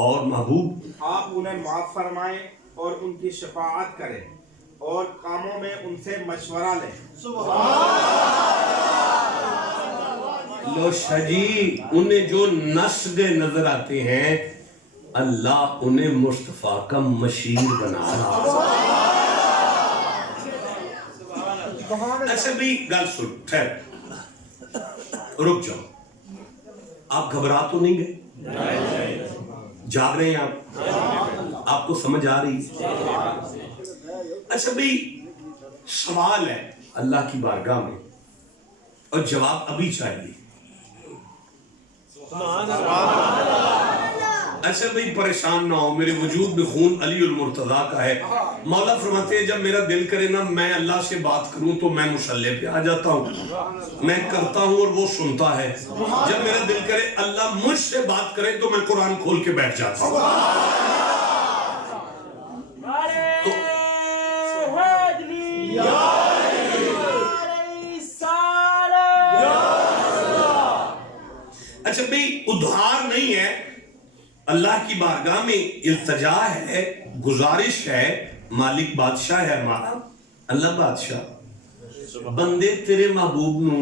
اور محبوب آپ انہیں معاف فرمائیں اور ان کی شفاعت کریں اور کاموں میں ان سے مشورہ لیں. لو شجی انہیں جو نسگے نظر آتے ہیں اللہ انہیں مصطفیٰ کا مشیر بنا رہا. اچھا بھی گل سن ٹھہر رک جاؤ. آپ گھبرا تو نہیں گئے؟ جاگ رہے ہیں آپ کو سمجھ آ رہی؟ اچھا بھی سوال ہے اللہ کی بارگاہ میں اور جواب ابھی چاہیے. اچھا بھئی پریشان نہ ہو، میرے وجود میں خون علی المرتضیٰ کا ہے. مولا فرماتے ہیں جب میرا دل کرے نا میں اللہ سے بات کروں تو میں مصلی پہ آ جاتا ہوں، میں کرتا ہوں اور وہ سنتا ہے. جب میرا دل کرے اللہ مجھ سے بات کرے تو میں قرآن کھول کے بیٹھ جاتا ہوں. اچھا بھئی ادھار نہیں ہے، اللہ کی بارگاہ میں التجا ہے، گزارش ہے. مالک بادشاہ ہے ہمارا اللہ بادشاہ. بندے تیرے محبوب نو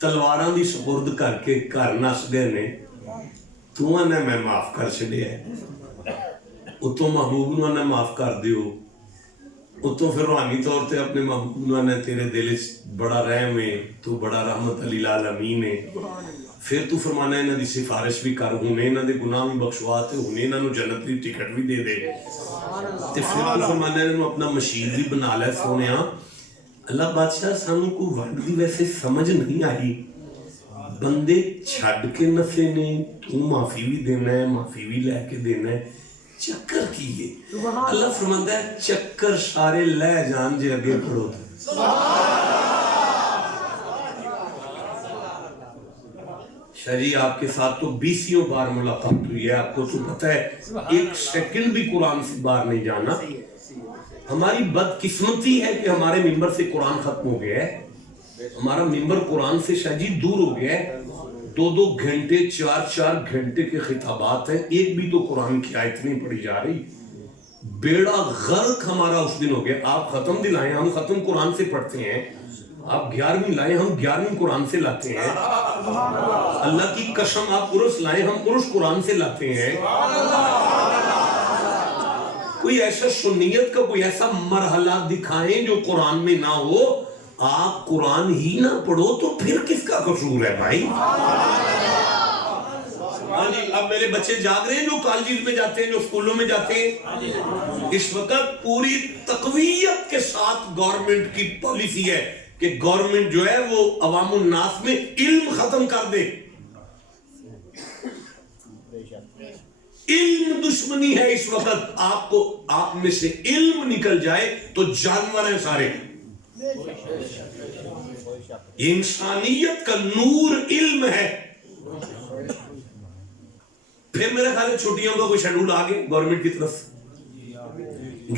تلواراں دی سپرد کر کے گھر نس گئے نے، تو انہیں میں معاف کر چلے ہے. اتوں محبوب نو انہیں معاف کر دیو، اتوں پھر روحانی طور تے اپنے محبوب نو انہیں تیرے دل بڑا رحم ہے، تو بڑا رحمت للعالمین ہے. پھر تو فرمانا ہے انہاں دی سفارش بھی کر، ہونے انہاں دے گناہ بھی بخشواتے، ہونے انہاں نو جنت دی ٹکٹ بھی دے دے. تے پھر تو فرمانا ہے انہوں اپنا مشیر بھی بنا لے. سونیا اللہ بادشاہ سانوں کو ورد دی ویسے سمجھ نہیں آئی، بندے چھڑ کے نسے نے، تو معافی بھی دینا ہے معافی بھی لے کے دینا ہے، چکر کی ہے؟ اللہ فرماتا ہے چکر سارے لے جان جے اگے پڑھو تھے. شاہی آپ کے ساتھ تو 20 بار ملاقات ہوئی ہے، آپ کو تو پتہ ہے ایک سیکنڈ بھی قرآن سے باہر نہیں جانا. ہماری بدقسمتی ہے کہ ہمارے ممبر سے قرآن ختم ہو گیا ہے. ہمارا ممبر قرآن سے شاہ جی دور ہو گیا ہے. 2 گھنٹے 4 گھنٹے کے خطابات ہیں، ایک بھی تو قرآن کی آیت نہیں پڑھی جا رہی. بیڑا غرق ہمارا اس دن ہو گیا. آپ ختم دلائیں، ہم ختم قرآن سے پڑھتے ہیں. آپ 11ویں لائیں، ہم 11ویں قرآن سے لاتے ہیں. اللہ کی قسم آپ عرس لائیں، ہم عرس قرآن سے لاتے ہیں. کوئی ایسا سنیت کا کوئی ایسا مرحلہ دکھائیں جو قرآن میں نہ ہو. آپ قرآن ہی نہ پڑھو تو پھر کس کا قصور ہے بھائی؟ ہاں جی اب میرے بچے جاگ رہے ہیں جو کالجز میں جاتے ہیں، جو اسکولوں میں جاتے ہیں. اس وقت پوری تقویت کے ساتھ گورنمنٹ کی پالیسی ہے کہ گورنمنٹ جو ہے وہ عوام الناس میں علم ختم کر دے. علم دشمنی ہے اس وقت. آپ کو آپ میں سے علم نکل جائے تو جانور ہیں سارے. انسانیت کا نور علم ہے. پھر میرا خیال ہے چھٹیوں کا کوئی شیڈول آ گیا گورنمنٹ کی طرف،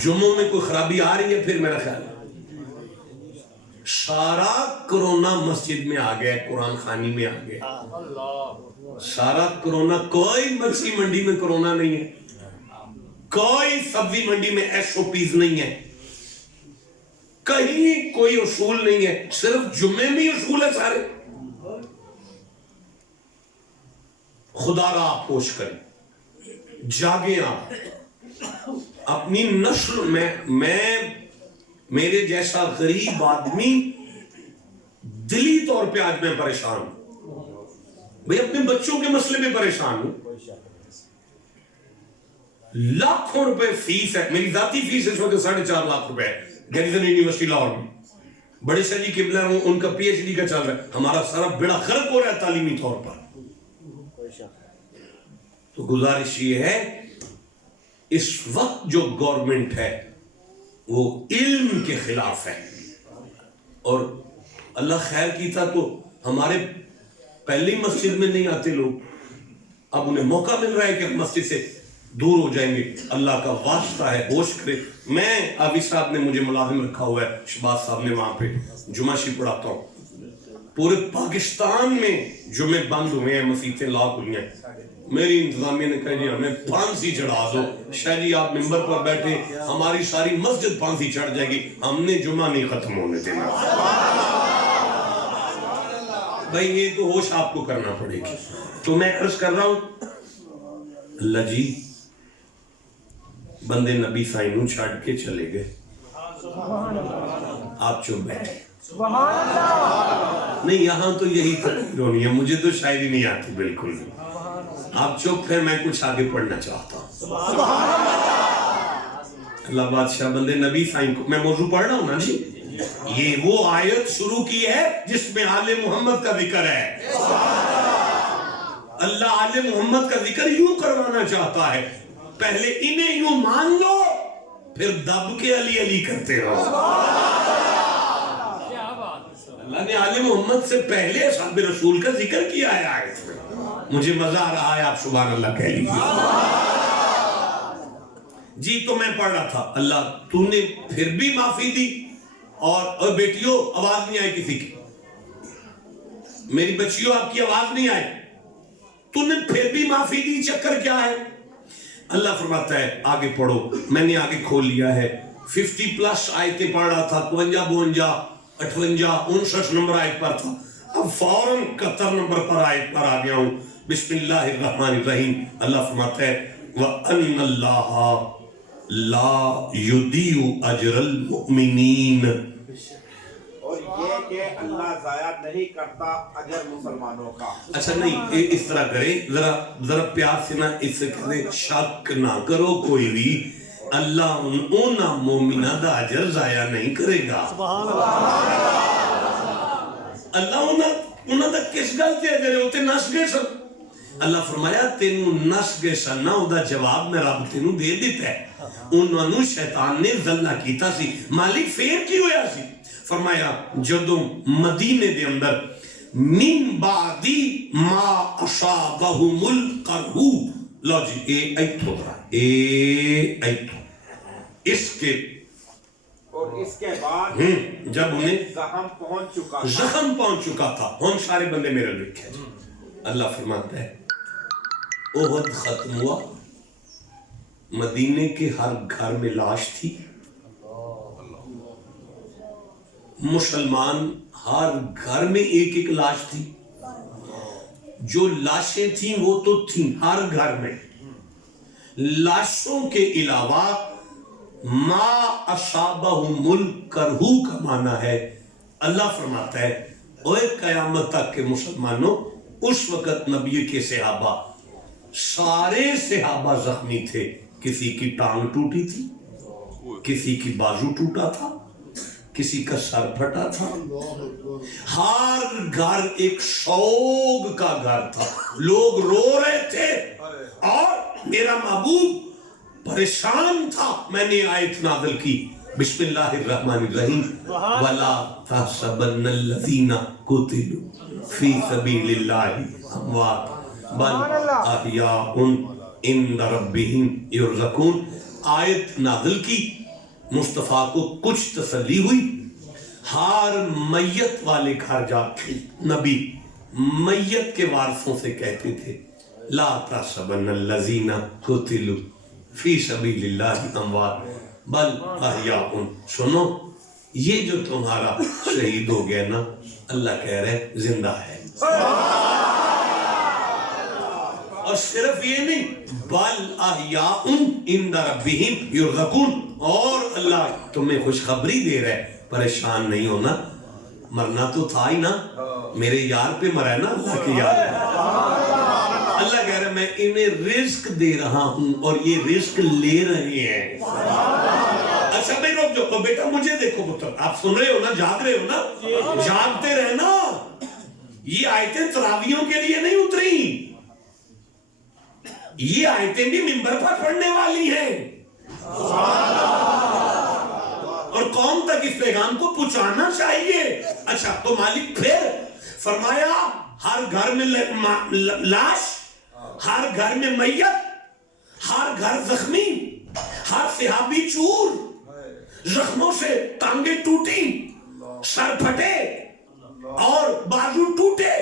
جمعوں میں کوئی خرابی آ رہی ہے. پھر میرا خیال ہے سارا کرونا مسجد میں آ گیا، قرآن خانی میں آ گیا. سارا کرونا، کوئی مچھلی منڈی میں کرونا نہیں ہے، کوئی سبزی منڈی میں SOPs نہیں ہے، کہیں کوئی اصول نہیں ہے، صرف جمعے میں اصول ہے سارے. خدا را آپ ہوش کریں، جاگیں آپ. اپنی نسل میں میرے جیسا غریب آدمی دلی طور پہ آج میں پریشان ہوں بھئی، اپنے بچوں کے مسئلے میں پریشان ہوں. لاکھوں روپے فیس ہے، میری ذاتی فیس اس وقت 4.5 لاکھ روپے ہے گیریزن یونیورسٹی لاہور میں. بڑے شاہ جی قبلہ ہوں، ان کا PhD کا چل رہا ہے. ہمارا سارا بیڑا غرق ہو رہا ہے تعلیمی طور پر. تو گزارش یہ ہے اس وقت جو گورنمنٹ ہے وہ علم کے خلاف ہے. اور اللہ خیر کیتا تو ہمارے پہلی مسجد میں نہیں آتے لوگ، اب انہیں موقع مل رہا ہے کہ مسجد سے دور ہو جائیں گے. اللہ کا واسطہ ہے ہوش کرے. میں عابد صاحب نے مجھے ملازم رکھا ہوا ہے، شہباز صاحب نے وہاں پہ جمعہ شریف پڑھاتا ہوں. پورے پاکستان میں جمعے بند ہوئے ہیں، مسیحتیں لاک ہوئی ہیں. میری انتظامیہ نے کہا جی ہمیں پھانسی چڑھا دو. شاید جی آپ ممبر پر بیٹھے، ہماری ساری مسجد پھانسی چڑھ جائے گی، ہم نے جمعہ نہیں ختم ہونے دینا. بھائی یہ تو ہوش آپ کو کرنا پڑے گی. تو میں عرض کر رہا ہوں اللہ جی بندے نبی سائنوں چھاڑ کے چلے گئے، آپ چپ بیٹھے. سبحان اللہ. نہیں یہاں تو یہی تقریر ہونی ہے، مجھے تو شاعری نہیں آتی بالکل بھی. آپ چپ ہے، میں کچھ آگے پڑھنا چاہتا ہوں. اللہ بادشاہ بندے نبی سائن کو میں موضوع پڑھ رہا ہوں نا جی. یہ وہ آیت شروع کی ہے جس میں آل محمد کا ذکر ہے. اللہ آل محمد کا ذکر یوں کروانا چاہتا ہے، پہلے انہیں یوں مان لو پھر دب کے علی علی کرتے ہو. اللہ نے آل محمد سے پہلے اصحاب رسول کا ذکر کیا ہے آیت میں. مجھے مزہ آ رہا ہے، آپ سبحان اللہ کہہ لیجیے. جی تو میں پڑھ رہا تھا اللہ تو نے پھر بھی معافی دی، اور بیٹیوں آواز نہیں آئی کسی کی، میری بچیوں آپ کی آواز نہیں آئی، تو نے پھر بھی معافی دی، چکر کیا ہے؟ اللہ فرماتا ہے آگے پڑھو. میں نے آگے کھول لیا ہے، 50+ آیتیں پڑھ رہا تھا، 52 52 58 59 نمبر آیت پر تھا، اب فوراً 71 نمبر پر آیت پر آ گیا ہوں. بسم اللہ الرحمن الرحیم. اللہ فرماتا ہے وَأَنَّ اللَّهَ لَا يُضِيعُ أَجْرَ الْمُؤْمِنِينَ. اور یہ کہ اللہ ضائع نہیں کرتا اجر مسلمانوں کا. اچھا نہیں اس طرح کرے، ذرا پیار سے نہ اس سے کہتے شک نہ کرو کوئی بھی، اللہ انہا مومنہ دا اجر ضائع نہیں کرے گا. اللہ انہا دا کس گلتے اجرے ہوتے نس گئے سن. اللہ فرمایا تینوں نس گئے سن نا، او دا جواب میں رب تینوں دے دیتا ہے. انہوں نے شیطان نے ظلہ کیتا سی، مالک فیر کی ہویا سی. فرمایا جدوں مدینے دے اندر من بعدی ما اصابہم القرح. لو جی اے ایتھو درا اے ایتھو اس کے اور اس کے بعد جب انہیں زخم پہنچ چکا تھا. ہم سارے بندے میرے لکھے. اللہ فرماتا ہے احد ختم ہوا، مدینے کے ہر گھر میں لاش تھی، مسلمان ہر گھر میں ایک ایک لاش تھی. جو لاشیں تھیں وہ تو تھیں ہر گھر میں. لاشوں کے علاوہ ما اصابہم القرح کا معنی ہے اللہ فرماتا ہے اوے قیامت تک کے مسلمانوں، اس وقت نبی کے صحابہ سارے صحابہ زخمی تھے. کسی کی ٹانگ ٹوٹی تھی، کسی کی بازو ٹوٹا تھا، کسی کا سر پھٹا تھا. ہر گھر ایک سوگ کا گھر تھا، لوگ رو رہے تھے اور میرا محبوب پریشان تھا. میں نے آیت نازل کی بسم اللہ الرحمن الرحیم وَلَا تَحْسَبَنَّ الَّذِينَ قُتِلُوا فِي سَبِيلِ اللَّهِ أَمْوَاتٌ بَلْ أَحْيَاءٌ عِندَ رَبِّهِمْ يُرْزَقُونَ. آیت نازل کی، مصطفیٰ کو کچھ تسلی ہوئی. ہر میت والے گھر جا کے نبی میت کے وارثوں سے کہتے تھے لا تحسبن الذین قتلوا فی سبیل اللہ اموات بل احیاء. سنو یہ جو تمہارا شہید ہو گیا نا، اللہ کہہ رہے زندہ ہے. اور صرف یہ نہیں بل احیاء عند ربہم یرزقون. اور اللہ تمہیں خوشخبری دے رہا ہے پریشان نہیں ہونا، مرنا تو تھا ہی نا، میرے یار پہ مرا نا اللہ کے یار پہ. اللہ کہہ رہا ہے میں انہیں رزق دے رہا ہوں اور یہ رزق لے رہے ہیں. اچھا بھائی رک جاؤ بیٹا، مجھے دیکھو پتر، آپ سن رہے ہو نا، جاگ رہے ہو نا، جاگتے رہنا. یہ آیتیں تراویحوں کے لیے نہیں اتری، یہ آیتیں بھی منبر پر پڑھنے والی ہیں اور قوم تک اس پیغام کو پہنچانا چاہیے. اچھا تو مالک پھر فرمایا ہر گھر میں لاش، ہر گھر میں میت، ہر گھر زخمی، ہر صحابی چور، زخموں سے ٹانگیں ٹوٹی، سر پھٹے. اور بازو ٹوٹے،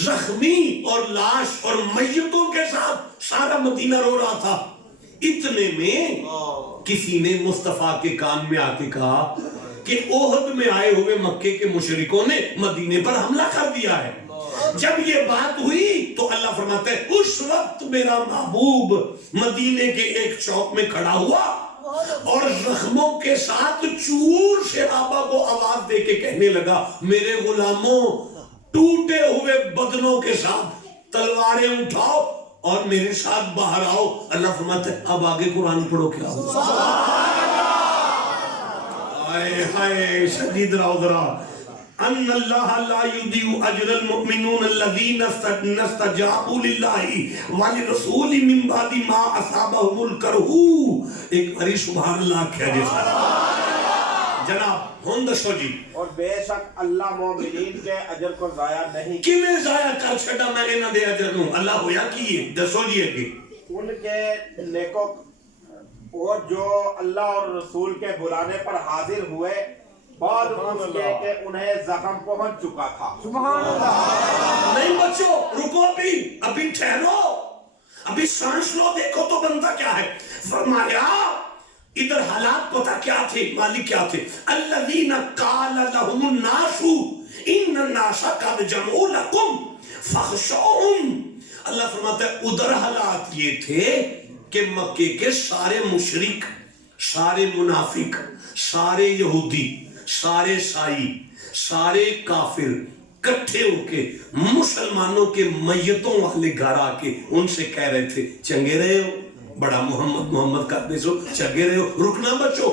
زخمی اور لاش اور میتوں کے ساتھ سارا مدینہ رو رہا تھا۔ اتنے میں کسی نے مصطفیٰ کے کان میں آ کے کہا کہ احد میں آئے ہوئے مکے کے مشرکوں نے مدینے پر حملہ کر دیا ہے۔ جب یہ بات ہوئی تو اللہ فرماتا ہے اس وقت میرا محبوب مدینے کے ایک چوک میں کھڑا ہوا اور زخموں کے ساتھ چور صحابہ کو آواز دے کے کہنے لگا میرے غلاموں ٹوٹے ہوئے بدنوں کے ساتھ تلواریں اٹھاؤ اور میرے ساتھ باہر آؤ۔ اللہ فرماتا ہے اب آگے قرآن پڑھو کیا ہوا؟ ہائے ہائے شدید راؤدرا ان اللہ لا یضیع اجر المؤمنون الذین استجابوا للہ وللرسول من بعد ما اصابهم الکرہ۔ ایک باری سبحان اللہ کہہ جیسا جناب ہوندسو جی۔ اور بے شک اللہ مومنین کے اجر کو ضائع نہیں کیویں ضائع کر چھڑا میں انہاں دے اجر نوں؟ اللہ ہویا کیے دسو جی اگے۔ ان کے نیکوں اور جو اللہ اور رسول کے بلانے پر حاضر ہوئے بعد اس کے کہ انہیں زخم پہنچ چکا تھا۔ سبحان اللہ۔ نہیں بچو رکو ابھی ٹھہرو، ابھی سانس لو، دیکھو تو بنتا کیا ہے۔ فرمایا ادھر حالات پتہ کیا تھے، مالک کیا تھے؟ الذین قال لهم الناس ان الناس قد جمعوا لكم فاخشوهم۔ اللہ فرماتا ہے ادھر حالات یہ تھے کہ مکے کے سارے مشرک، سارے منافق، سارے یہودی، سارے سائی، سارے کافر کٹھے ہو کے مسلمانوں کے میتوں والے گھر آ کے ان سے کہہ رہے تھے چنگے رہے ہو، بڑا محمد محمد کرتے سو، چنگے رہے ہو، رکنا بچو۔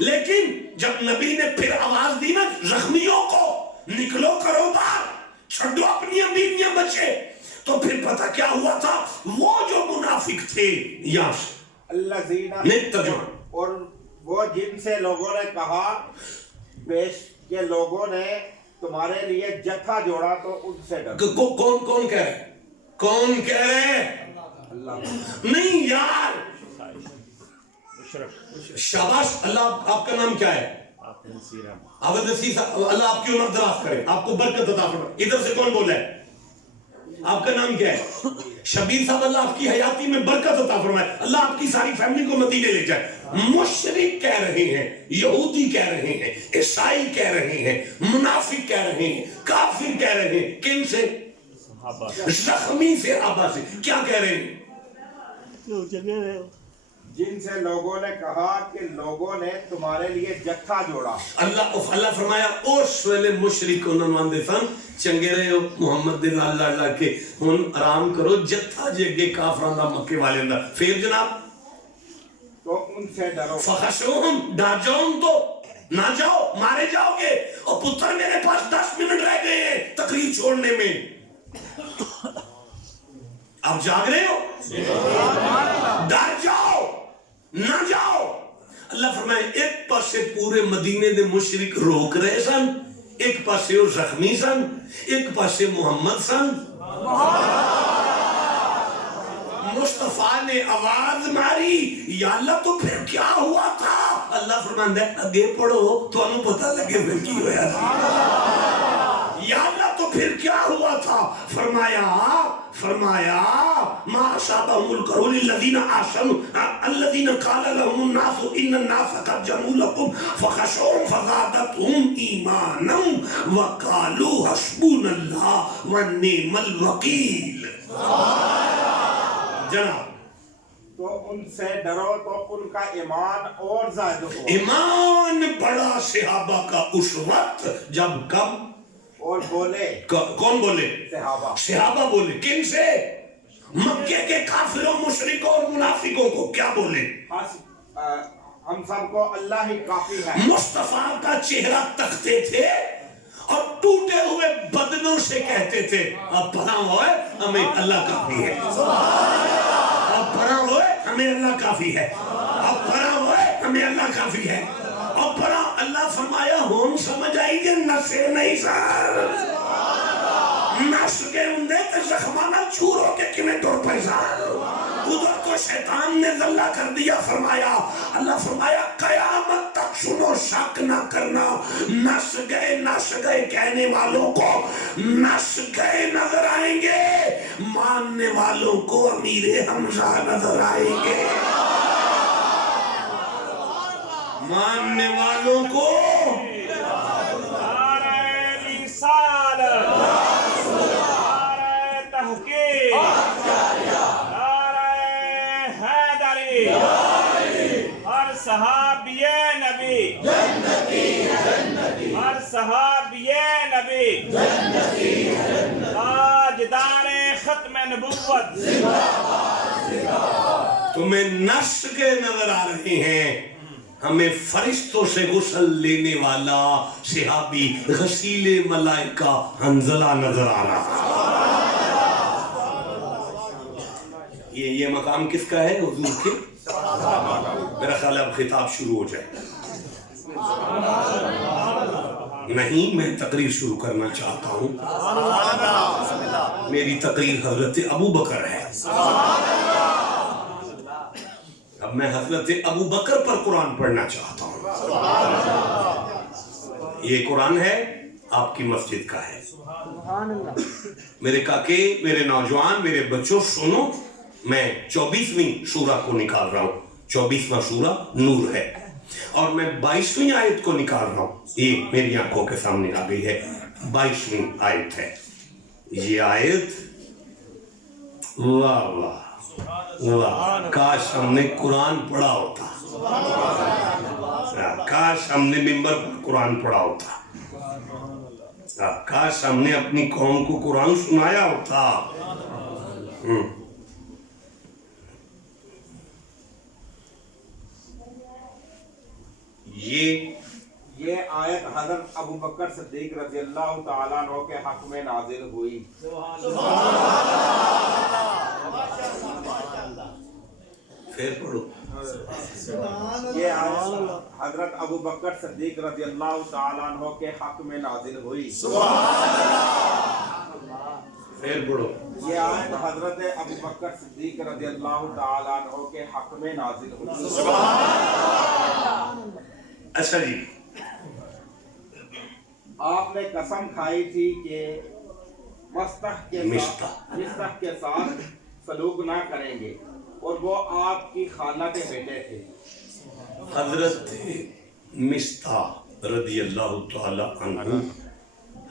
لیکن جب نبی نے پھر آواز دی نا زخمیوں کو نکلو کرو باہر، چھڑو اپنی بیویاں بچے، تو پھر پتہ کیا ہوا تھا؟ وہ جو منافق تھے یہاں سے الذین ترجمہ، اور وہ جن سے لوگوں نے کہا بیش کے لوگوں نے تمہارے لیے جتھا جوڑا تو ان سے ڈرو۔ کون کہہ رہے؟ کون کہہ رہے؟ نہیں یار، شاباش۔ اللہ آپ کا نام کیا ہے؟ عبد نصیر صاحب، اللہ آپ کی عمر دراز کرے، آپ کو برکت عطا فرمائے۔ ادھر سے کون بولا ہے؟ آپ کا نام کیا ہے؟ شبیر صاحب، اللہ آپ کی حیاتی میں برکت عطا فرمائے، اللہ آپ کی ساری فیملی کو مدینے لے جائے۔ مشرک کہہ رہے ہیں، یہودی کہہ رہے ہیں، عیسائی کہہ رہے ہیں، منافق کہہ رہے ہیں، کافر کہہ رہے ہیں، کن سے؟ زخمی سے، آبا سے۔ کیا کہہ رہے ہیں؟ جن سے لوگوں نے کہا کہ لوگوں نے تمہارے لیے جتھا جوڑا۔ اللہ فرمایا اس ویلے مشرک انہوں نے آندے سن چنگے رہے ہو محمد دے اللہ اللہ کے ہن آرام کرو جتھا جگے کافران دا مکے والے اندر۔ پھر جناب تو ان سے ڈرو۔ فخشوہم، ڈر جاؤ تو نہ جاؤ، مارے جاؤ گے۔ اور پتر میرے پاس 10 منٹ رہ گئے ہیں تقریر چھوڑنے میں، آپ جاگ رہے ہو؟ ڈر جاؤ نہ جاؤ۔ اللہ فرمائے ایک پاسے پورے مدینے دے مشرک روک رہے سن، ایک پاسے وہ زخمی سن، ایک پاسے محمد سن۔ مصطفیٰ نے آواز ماری یا اللہ تو پھر کیا ہوا تھا؟ اللہ فرماندہ ہے اگے پڑھو تو انہوں پتہ لگے پھر کی ہویا تھا۔ یا اللہ تو پھر کیا ہوا تھا؟ فرمایا ما اصابهم الکرہ للذین آسنوا الذین قال لهم الناس ان الناس قد جمعوا لكم فخشوهم فزادتهم ایمانا وقالوا حسبنا اللہ ونعم الوکیل۔ جناب تو ان سے ڈرو تو ان کا ایمان اور زائد ہو۔ ایمان بڑا صحابہ کا اس وقت جب کم اور بولے، کون بولے؟ صحابہ۔ صحابہ بولے، کن سے؟ مکے کے کافروں مشرکوں اور منافقوں کو کیا بولے؟ ہم سب کو اللہ ہی کافی ہے۔ مصطفیٰ کا چہرہ تکتے تھے اور ٹوٹے ہوئے بدنوں سے کہتے تھے اب پناہ ہوئے ہمیں اللہ کافی ہے، اب پناہ ہوئے ہمیں اللہ کافی ہے، اب پناہ ہوئے ہمیں اللہ کافی ہے۔ اور پناہ اللہ فرمایا ہم سمجھ آئی کہ نسے نہیں سار نس کے اندے تے زخمانہ چھوڑو کے کمیں ٹور پیسار ادھر تو شیطان نے ذلہ کر دیا۔ فرمایا اللہ فرمایا قیامت تک سنو شک نہ کرنا، نس گئے کہنے والوں کو نس گئے نظر آئیں گے، ماننے والوں کو امیر حمزہ نظر آئیں گے، ماننے والوں کو نعرہ رسالت، نعرہ تحقیق، نعرہ حیدری، ہر صحابی نبی، ہر صحابی نبی، تاجدار ختم نبوت، تمہیں نس کے نظر آ رہے ہیں، ہمیں فرشتوں سے غسل لینے والا صحابی غسیل ملائکہ حنظلہ نظر آ رہا ہے۔ یہ مقام کس کا ہے حضور کے؟ میرا خیال اب خطاب شروع ہو جائے، نہیں میں تقریر شروع کرنا چاہتا ہوں، میری تقریر حضرت ابو بکر ہے، اب میں حضرت ابو بکر پر قرآن پڑھنا چاہتا ہوں۔ یہ قرآن ہے آپ کی مسجد کا ہے، میرے کاکے، میرے نوجوان، میرے بچوں سنو، میں 24ویں سورہ کو نکال رہا ہوں، 24واں سورہ نور ہے، اور میں 22ویں آیت کو نکال رہا ہوں، یہ میری آنکھوں کے سامنے آ گئی ہے، 22ویں آیت ہے، یہ آیت واہ واہ واہ، کاش ہم نے قرآن پڑھا ہوتا، کاش ہم نے منبر پر قرآن پڑھا ہوتا، کاش ہم نے اپنی قوم کو قرآن سنایا ہوتا۔ یہ آیت حضرت ابو بکر صدیق رضی اللہ تعالیٰ عنہ کے حق میں نازل ہوئی۔ پھر پڑھو۔ یہ آیت حضرت ابو بکر صدیق رضی اللہ تعالیٰ عنہ کے حق میں نازل ہوئی۔ پھر پڑھو۔ یہ آیت حضرت ابو بکر صدیق رضی اللہ تعالیٰ عنہ کے حق میں نازل ہوئی۔ اچھا جی، آپ نے قسم کھائی تھی کہ مستح کے ساتھ سلوک نہ کریں گے، اور وہ آپ کی خالہ کے بیٹے تھے۔ حضرت مستح رضی اللہ تعالی عنہ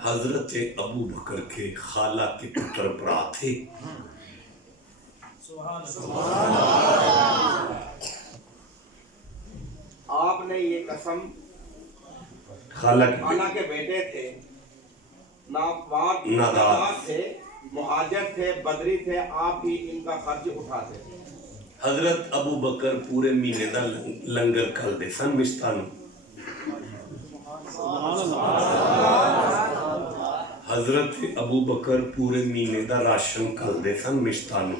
حضرت ابو بکر کے خالہ کے پتر برا تھے۔ آپ نے یہ قسم، خالہ کے بیٹے تھے، نادار تھے، مہاجر تھے، بدری تھے، آپ ہی ان کا خرچ اٹھاتے تھے۔ حضرت ابو بکر پورے مہینے دا لنگر کھل دے سن مستانو، حضرت ابو بکر پورے مہینے دا راشن کھل دے سن مستانو،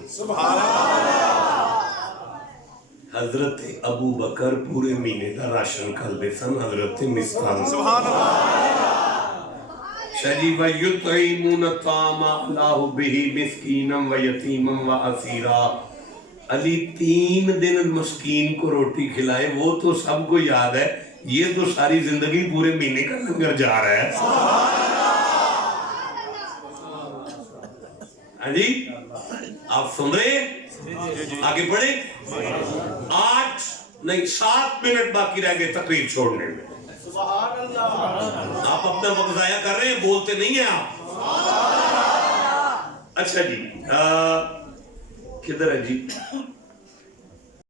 حضرت ابو بکر پورے مہینے دا راشن کھل دے سن حضرت مستانو۔ شجی وَيُطْعِمُونَ الطَّعَامَ عَلَىٰ حُبِّهِ مِسْكِينًا وَيَتِيمًا وَأَسِيرًا۔ علی 3 دن مسکین کو روٹی کھلائے، وہ تو سب کو یاد ہے، یہ تو ساری زندگی پورے مہینے کا لنگر جا رہا ہے۔ ہاں جی، آپ سن رہے ہیں؟ آگے بڑھیں۔ 7 منٹ باقی رہ گئے تقریر چھوڑنے میں، آپ اپنا وقت ضائع کر رہے ہیں، بولتے نہیں ہیں آپ۔ اچھا جی، کدھر ہے جی؟